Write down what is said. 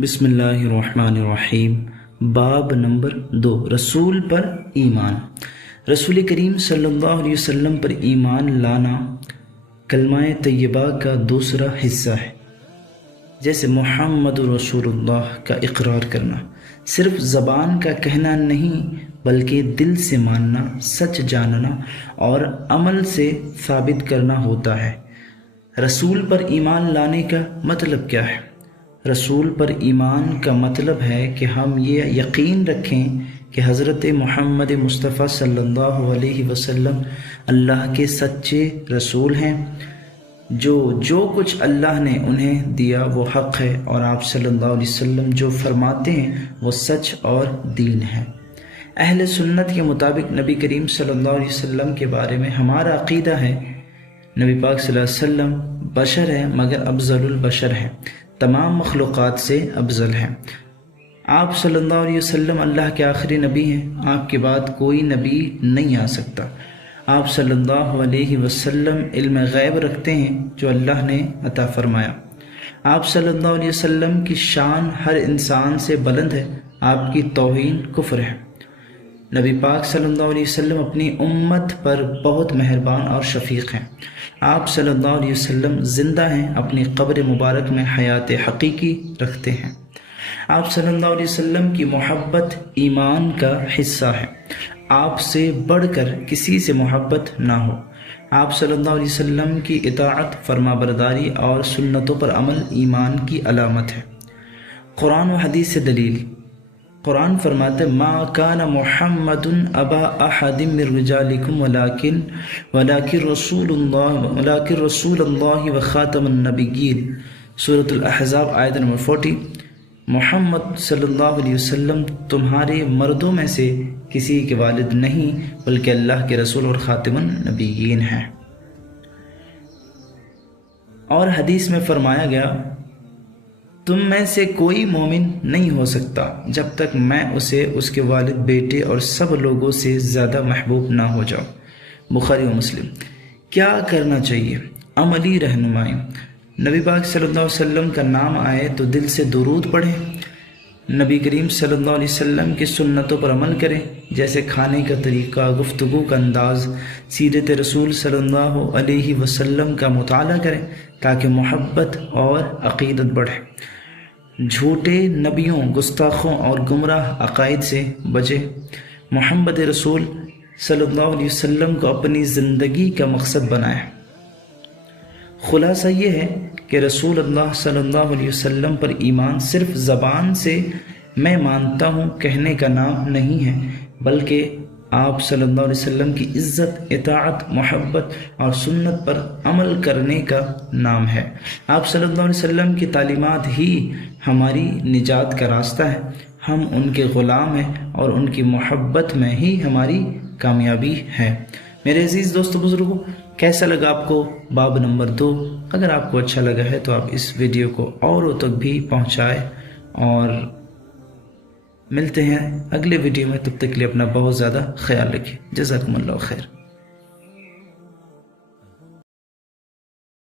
بسم اللہ الرحمن الرحیم۔ باب نمبر 2، رسول پر ایمان۔ رسول کریم صلی اللہ علیہ وسلم پر ایمان لانا کلمہ طیبہ کا دوسرا حصہ ہے، جیسے محمد رسول اللہ کا اقرار کرنا صرف زبان کا کہنا نہیں بلکہ دل سے ماننا، سچ جاننا اور عمل سے ثابت کرنا ہوتا ہے۔ رسول پر ایمان لانے کا مطلب کیا ہے؟ رسول پر ایمان کا مطلب ہے کہ ہم یہ یقین رکھیں کہ حضرت محمد مصطفیٰ صلی اللہ علیہ وسلم اللہ کے سچے رسول ہیں، جو کچھ اللہ نے انہیں دیا وہ حق ہے، اور آپ صلی اللہ علیہ وسلم جو فرماتے ہیں وہ سچ اور دین ہے۔ اہل سنت کے مطابق نبی کریم صلی اللہ علیہ وسلم کے بارے میں ہمارا عقیدہ ہے، نبی پاک صلی اللہ علیہ وسلم بشر ہے مگر افضل البشر ہے، تمام مخلوقات سے افضل ہیں۔ آپ صلی اللہ علیہ وسلم اللہ کے آخری نبی ہیں، آپ کے بعد کوئی نبی نہیں آ سکتا۔ آپ صلی اللہ علیہ وسلم علم غیب رکھتے ہیں جو اللہ نے عطا فرمایا۔ آپ صلی اللہ علیہ وسلم کی شان ہر انسان سے بلند ہے، آپ کی توہین کفر ہے۔ نبی پاک صلی اللہ علیہ وسلم اپنی امت پر بہت مہربان اور شفیق ہیں۔ آپ صلی اللہ علیہ وسلم زندہ ہیں، اپنی قبر مبارک میں حیات حقیقی رکھتے ہیں۔ آپ صلی اللہ علیہ وسلم کی محبت ایمان کا حصہ ہے، آپ سے بڑھ کر کسی سے محبت نہ ہو۔ آپ صلی اللہ علیہ وسلم کی اطاعت، فرما برداری اور سنتوں پر عمل ایمان کی علامت ہے۔ قرآن و حدیث سے دلیل۔ قرآن فرماتے ما کان محمد ابا احد من رجالکم ولکن رسول اللہ وخاتم النبیین، سورۃ الاحزاب آیت نمبر 40۔ محمد صلی اللہ علیہ وسلم تمہارے مردوں میں سے کسی کے والد نہیں بلکہ اللہ کے رسول اور خاتم النبیین ہیں۔ اور حدیث میں فرمایا گیا تم میں سے کوئی مومن نہیں ہو سکتا جب تک میں اسے اس کے والد، بیٹے اور سب لوگوں سے زیادہ محبوب نہ ہو جاؤں۔ بخاری و مسلم۔ کیا کرنا چاہیے؟ عملی رہنمائی۔ نبی پاک صلی اللہ علیہ وسلم کا نام آئے تو دل سے درود پڑھیں، نبی کریم صلی اللہ علیہ وسلم کی سنتوں پر عمل کریں، جیسے کھانے کا طریقہ، گفتگو کا انداز، سیرت رسول صلی اللہ علیہ وسلم کا مطالعہ کریں تاکہ محبت اور عقیدت بڑھے۔ جھوٹے نبیوں، گستاخوں اور گمراہ عقائد سے بچے۔ محمد رسول صلی اللہ علیہ وسلم کو اپنی زندگی کا مقصد بنائیں۔ خلاصہ یہ ہے کہ رسول اللہ صلی اللہ علیہ وسلم پر ایمان صرف زبان سے میں مانتا ہوں کہنے کا نام نہیں ہے، بلکہ آپ صلی اللہ علیہ وسلم کی عزت، اطاعت، محبت اور سنت پر عمل کرنے کا نام ہے۔ آپ صلی اللہ علیہ وسلم کی تعلیمات ہی ہماری نجات کا راستہ ہے، ہم ان کے غلام ہیں اور ان کی محبت میں ہی ہماری کامیابی ہے۔ میرے عزیز دوستو بزرگوں، کیسا لگا آپ کو باب نمبر 2؟ اگر آپ کو اچھا لگا ہے تو آپ اس ویڈیو کو اوروں تک بھی پہنچائیں، اور ملتے ہیں اگلے ویڈیو میں۔ تب تک کے لیے اپنا بہت زیادہ خیال رکھیں۔ جزاکم اللہ خیر۔